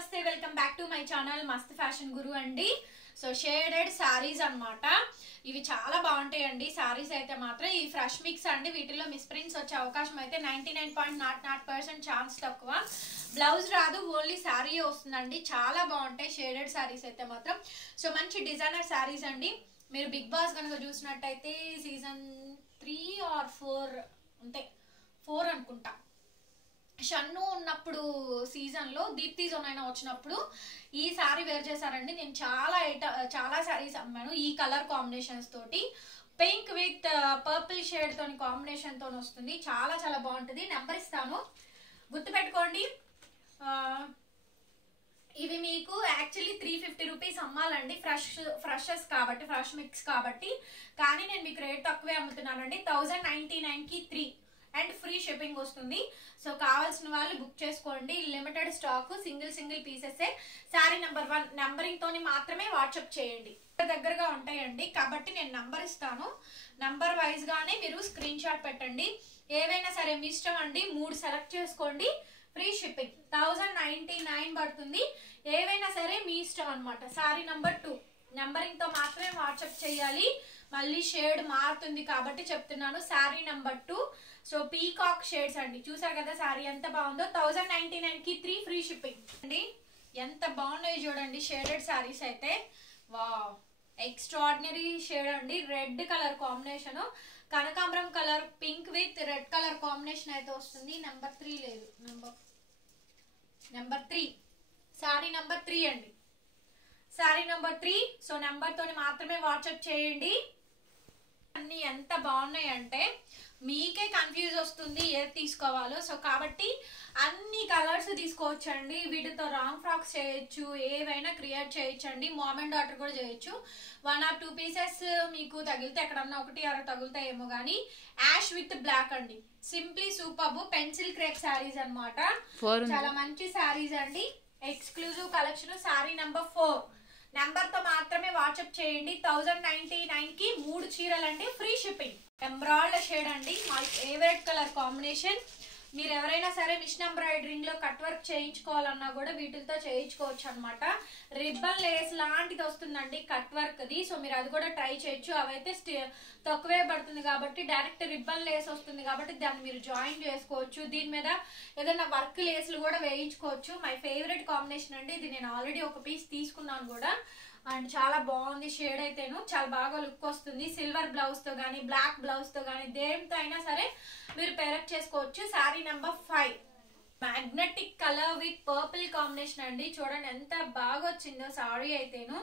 నమస్తే welcome back to my channel మస్త్ fashion గురు అండి. సో షేడెడ్ సారీస్ అన్నమాట. ఇవి చాలా బాగుంటాయండి. సారీస్ అయితే మాత్రం ఈ ఫ్రెష్ మిక్స్ అండి. వీటిలో మిస్ప్రింట్స్ వచ్చే అవకాశం అయితే 99.00% ఛాన్స్ తక్కువ. బ్లౌజ్ రాదు, ఓన్లీ శారీ వస్తుందండి. చాలా బాగుంటాయి షేడెడ్ సారీస్ అయితే మాత్రం. సో మంచి డిజైనర్ సారీస్ అండి. మీరు బిగ్ బాస్ కనుక చూసినట్టయితే సీజన్ 3 or 4 అంతే 4 అనుకుంటా, షన్ను ఉన్నప్పుడు సీజన్లో దీప్తి జోనైనా వచ్చినప్పుడు ఈ సారీ వేర్ చేశారండి. నేను చాలా సారీస్ అమ్మాను ఈ కలర్ కాంబినేషన్స్ తోటి. పింక్ విత్ పర్పుల్ షేడ్ తోని కాంబినేషన్ తోని వస్తుంది. చాలా చాలా బాగుంటుంది. నెంబర్ ఇస్తాను, గుర్తుపెట్టుకోండి. ఇవి మీకు యాక్చువల్లీ 350 రూపీస్ అమ్మాలండి, ఫ్రెషెస్ కాబట్టి, ఫ్రెష్ మిక్స్ కాబట్టి. కానీ నేను మీకు రేట్ తక్కువే అమ్ముతున్నానండి. 1099కి 3 అండ్ ఫ్రీ షిప్పింగ్ వస్తుంది. సో కావాల్సిన వాళ్ళు బుక్ చేసుకోండి. Limited stock, single pieces. Sari number 1 numbering తోని మాత్రమే వాట్సాప్ చేయండి. దగ్గరగా ఉంటాయండి కాబట్టి నేను నంబర్ ఇస్తాను. నంబర్ వైజ్ గానే మీరు స్క్రీన్ షాట్ పెట్టండి. ఏవైనా సరే మీ ఇష్టం అండి. 3 సెలెక్ట్ చేసుకోండి, ఫ్రీ షిప్పింగ్ 1099 పడుతుంది. ఏవైనా సరే మీ ఇష్టం అనమాట. శారీ నెంబర్ 2 నెంబరింగ్ తో మాత్రమే వాట్సాప్ చేయాలి. మళ్ళీ షేడ్ మారుతుంది కాబట్టి చెప్తున్నాను. Sari number 2. So peacock shades అండి. చూసారు కదా శారీ ఎంత బాగుందో. 1099కి 3 ఫ్రీ షిప్పింగ్ అండి. ఎంత బాగున్నాయో చూడండి షేడెడ్ శారీస్ అయితే. వావ్, ఎక్స్ట్రాడినరీ షేడ్ అండి. రెడ్ కలర్ కాంబినేషన్, కనకాంబరం colour pink with red colour combination అయితే వస్తుంది. నెంబర్ 3 లేదు, నెంబర్ 3 శారీ నెంబర్ 3 అండి. శారీ నెంబర్ 3. సో నెంబర్ తోని మాత్రమే వాట్సాప్ చేయండి. అన్ని ఎంత బాగున్నాయి అంటే మీకే కన్ఫ్యూజ్ వస్తుంది ఏది తీసుకోవాలో. సో కాబట్టి అన్ని కలర్స్ తీసుకోవచ్చండి. వీటితో రాంగ్ ఫ్రాక్స్ చేయొచ్చు, ఏవైనా క్రియేట్ చేయొచ్చండి. మామ్ అండ్ డాటర్ కూడా చేయొచ్చు. 1 or 2 పీసెస్ మీకు తగిలితే ఎక్కడన్నా 1 or 2 తగులుతాయేమో కానీ యాష్ విత్ బ్లాక్ అండి. Simply superb pencil crepe saris అనమాట. చాలా మంచి శారీస్ అండి. Exclusive collection. Sari number 4 number తో మాత్రమే వాట్సాప్ చేయండి. 1099కి 3 చీరలండి, ఫ్రీ షిప్పింగ్. ఎంబ్రాయిడ్ షేడ్ అండి, మై ఫేవరెట్ కలర్ కాంబినేషన్. మీరు ఎవరైనా సరే మిషన్ ఎంబ్రాయిడరింగ్ లో కట్ వర్క్ చేయించుకోవాలన్నా కూడా వీటితో చేయించుకోవచ్చు అనమాట. రిబ్బన్ లేస్ లాంటిది వస్తుందండి కట్ వర్క్ ది. సో మీరు అది కూడా ట్రై చేయొచ్చు. అవైతే తక్కువే పడుతుంది కాబట్టి డైరెక్ట్ రిబ్బన్ లేస్ వస్తుంది కాబట్టి దాన్ని మీరు జాయిన్ చేసుకోవచ్చు. దీని మీద ఏదైనా వర్క్ లేస్లు కూడా వేయించుకోవచ్చు. మై ఫేవరెట్ కాంబినేషన్ అండి. ఇది నేను ఆల్రెడీ ఒక పీస్ తీసుకున్నాను కూడా. అండ్ చాలా బాగుంది షేడ్ అయితేను. చాలా బాగా లుక్ వస్తుంది. సిల్వర్ బ్లౌజ్ తో గానీ, బ్లాక్ బ్లౌజ్ తో గానీ, దేంతో అయినా సరే మీరు పేరప్ చేసుకోవచ్చు. Sari number 5 magnetic colour with purple combination అండి. చూడండి ఎంత బాగా వచ్చిందో సారీ అయితేను.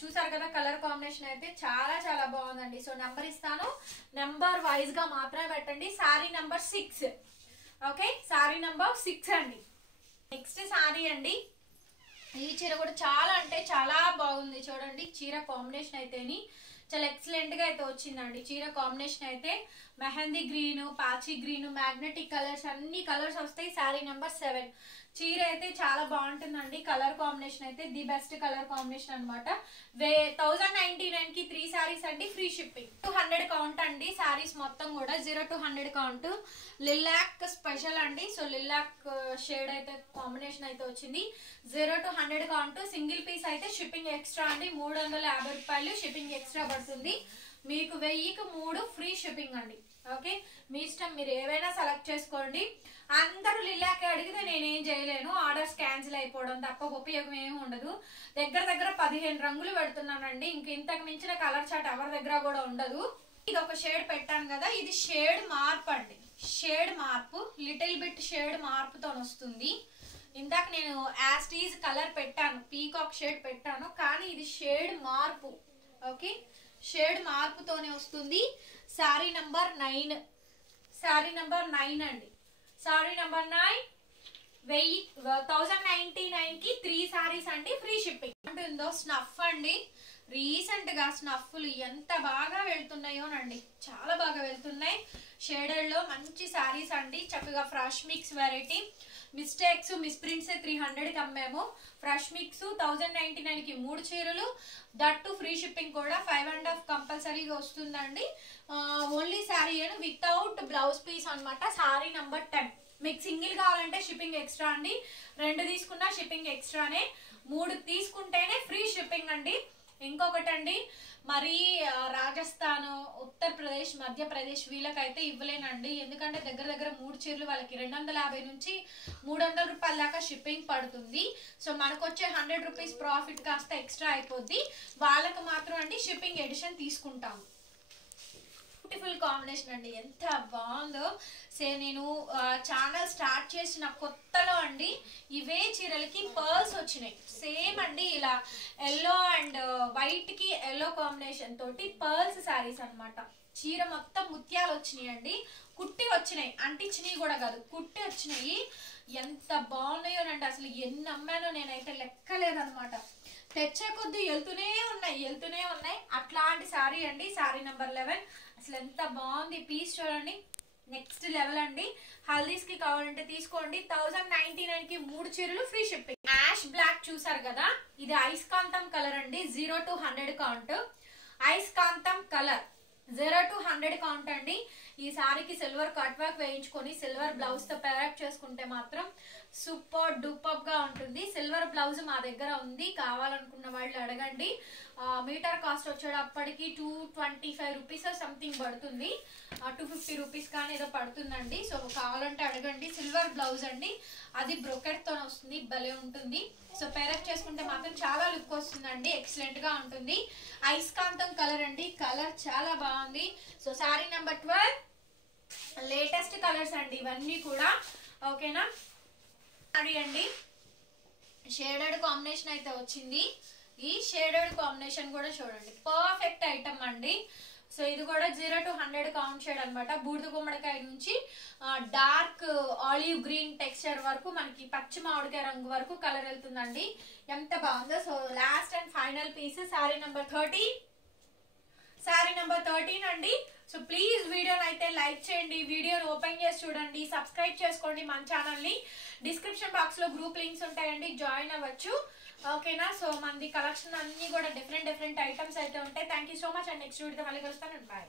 చూసారు కదా కలర్ కాంబినేషన్ అయితే చాలా చాలా బాగుందండి. సో నెంబర్ ఇస్తాను, నెంబర్ వైజ్ గా మాత్రమే పెట్టండి. Sari number 6. Okay, sari number 6 అండి. నెక్స్ట్ శారీ అండి. ఈ చీర కూడా చాలా అంటే చాలా బాగుంది. చూడండి చీర కాంబినేషన్ అయితేని చాలా ఎక్సలెంట్ గా అయితే వచ్చిందండి. చీర కాంబినేషన్ అయితే మెహందీ గ్రీన్, పాచి గ్రీన్, మ్యాగ్నెటిక్ కలర్స్ అన్ని కలర్స్ వస్తాయి. శారీ నెంబర్ 7. చీర అయితే చాలా బాగుంటుందండి. కలర్ కాంబినేషన్ అయితే ది బెస్ట్ కలర్ కాంబినేషన్ అనమాట. 1099కి 3 సారీస్ అండి, ఫ్రీ షిప్పింగ్. 200 కౌంట్ అండి. సారీస్ మొత్తం కూడా 0 to 100 కౌంట్. లిలాక్ స్పెషల్ అండి. సో లిలాక్ షేడ్ అయితే కాంబినేషన్ అయితే వచ్చింది. 0 to 100 కౌంట్. సింగిల్ పీస్ అయితే షిప్పింగ్ ఎక్స్ట్రా అండి. 350 రూపాయలు షిప్పింగ్ ఎక్స్ట్రా పడుతుంది. మీకు 1000కి 3 ఫ్రీ షిప్పింగ్ అండి. ఓకే, మీ ఇష్టం, మీరు ఏవైనా సెలెక్ట్ చేసుకోండి. అందరూ లిలాకే అడిగితే నేనేం చేయలేను. ఆర్డర్స్ క్యాన్సిల్ అయిపోవడం తప్ప ఉపయోగం ఏమి ఉండదు. దగ్గర 15 రంగులు పెడుతున్నానండి. ఇంతకు మించిన కలర్ చాట్ ఎవరి దగ్గర కూడా ఉండదు. ఇది ఒక షేడ్ పెట్టాను కదా, ఇది షేడ్ మార్పు అండి. షేడ్ మార్పు, లిటిల్ బిట్ షేడ్ మార్పుతో వస్తుంది. ఇందాక నేను యాస్టీజ్ కలర్ పెట్టాను, పీకాక్ షేడ్ పెట్టాను, కానీ ఇది షేడ్ మార్పు. ఓకే, షేడ్ మార్పుతోనే వస్తుంది. శారీ నంబర్ 9. శారీ నంబర్ 9 అండి. శారీ నంబర్ 9 1099కి 3 సారీస్ అండి, ఫ్రీ షిప్పింగ్. ఉంటుందో స్నఫ్ అండి. రీసెంట్ గా స్నఫ్లు ఎంత బాగా వెళ్తున్నాయోనండి, చాలా బాగా వెళ్తున్నాయి. షేడెడ్ లో మంచి సారీస్ అండి. చక్కగా fresh mix variety. Mistakes misprints 300కి అమ్మాము. ఫ్రెష్ మిక్స్ 1099కి 3 చీరలు, దట్టు ఫ్రీ షిప్పింగ్ కూడా 5.5 కంపల్సరీగా వస్తుందండి. Only sari without blouse piece అనమాట. శారీ నంబర్ 10 మీకు సింగిల్ కావాలంటే షిప్పింగ్ ఎక్స్ట్రా అండి, 2 తీసుకున్నా షిప్పింగ్ ఎక్స్ట్రానే, 3 తీసుకుంటేనే ఫ్రీ షిప్పింగ్ అండి. ఇంకొకటండి, మరి రాజస్థాన్, ఉత్తరప్రదేశ్, మధ్యప్రదేశ్ వీళ్ళకైతే ఇవ్వలేనండి. ఎందుకంటే దగ్గర దగ్గర 3 చీరలు వాళ్ళకి 250 నుంచి 300 రూపాయల దాకా షిప్పింగ్ పడుతుంది. సో మనకు వచ్చే 100 రూపీస్ ప్రాఫిట్ కాస్త ఎక్స్ట్రా అయిపోద్ది. వాళ్ళకి మాత్రం అండి షిప్పింగ్ ఎడిషన్ తీసుకుంటాము. బ్యూటిఫుల్ కాంబినేషన్ అండి, ఎంత బాగుందో. నేను ఛానల్ స్టార్ట్ చేసిన కొత్తలో అండి ఇవే చీరలకి పర్ల్స్ వచ్చినాయి. సేమ్ అండి ఇలా ఎల్లో అండ్ వైట్ కి ఎల్లో కాంబినేషన్ తోటి పర్ల్స్ శారీస్ అన్నమాట. చీర మొత్తం ముత్యాలు వచ్చినాయి అండి, కుట్టి వచ్చినాయి, అంటించినవి కూడా కాదు, కుట్టి వచ్చినాయి. ఎంత బాగున్నాయోనండి, అసలు ఎన్ని అమ్మానో నేనైతే లెక్కలేదనమాట. తెచ్చే కొద్ది వెళ్తూనే ఉన్నాయి. అట్లాంటి శారీ అండి, శారీ నెంబర్ 11. అసలు ఎంత బాగుంది పీస్ చూడండి, నెక్స్ట్ లెవెల్ అండి. హల్దీస్ కి కావాలంటే తీసుకోండి. 1099 కి 3 చీరలు ఫ్రీ షిప్పింగ్. యాష్ బ్లాక్ చూసారు కదా, ఇది ఐస్కాంతం కలర్ అండి. 0 to 100 కౌంట్. ఐస్కాంతం కలర్ 0 to 100 కౌంట్ అండి. ఈ సారీకి సిల్వర్ కట్ వర్క్ వేయించుకొని సిల్వర్ బ్లౌజ్ తో పేరప్ చేసుకుంటే మాత్రం సూపర్ డూపర్ గా ఉంటుంది. సిల్వర్ బ్లౌజ్ మా దగ్గర ఉంది, కావాలనుకున్న వాళ్ళు అడగండి. మీటర్ కాస్ట్ వచ్చేటప్పటికి 225 రూపీస్ సంథింగ్ పడుతుంది, 250 రూపీస్ కానీ ఏదో పడుతుందండి. సో కావాలంటే అడగండి. సిల్వర్ బ్లౌజ్ అండి, అది బ్రొకెట్ తో వస్తుంది, భలే ఉంటుంది. సో పేరప్ చేసుకుంటే మాత్రం చాలా లుక్ వస్తుందండి, ఎక్సలెంట్ గా ఉంటుంది. ఐస్కాంతం కలర్ అండి, కలర్ చాలా బాగుంది. So sari number 12, latest colours అండి ఇవన్నీ కూడా. ఓకేనా అండి, షేడెడ్ కాంబినేషన్ అయితే వచ్చింది. ఈ షేడెడ్ కాంబినేషన్ కూడా చూడండి, పర్ఫెక్ట్ ఐటమ్ అండి. సో ఇది కూడా 0 to 100 కౌంట్ షేడ్ అనమాట. బూడిద గుమ్మడికాయ నుంచి డార్క్ ఆలివ్ గ్రీన్ టెక్స్చర్ వరకు మనకి పచ్చి మామిడికాయ రంగు వరకు కలర్ వెళ్తుందండి, ఎంత బాగుందో. So last and final piece sari number 13. Sari number 13 అండి. సో ప్లీజ్ వీడియోని అయితే లైక్ చేయండి, వీడియోని ఓపెన్ చేసి చూడండి, సబ్స్క్రైబ్ చేసుకోండి మన ఛానల్ని. డిస్క్రిప్షన్ బాక్స్ లో గ్రూప్ లింక్స్ ఉంటాయండి, జాయిన్ అవ్వచ్చు. ఓకేనా, సో మనది కలెక్షన్ అన్ని కూడా డిఫరెంట్ ఐటమ్స్ అయితే ఉంటాయి. Thank you so much and next వీడియోతో మళ్ళీ కలుస్తాను. బాయ్.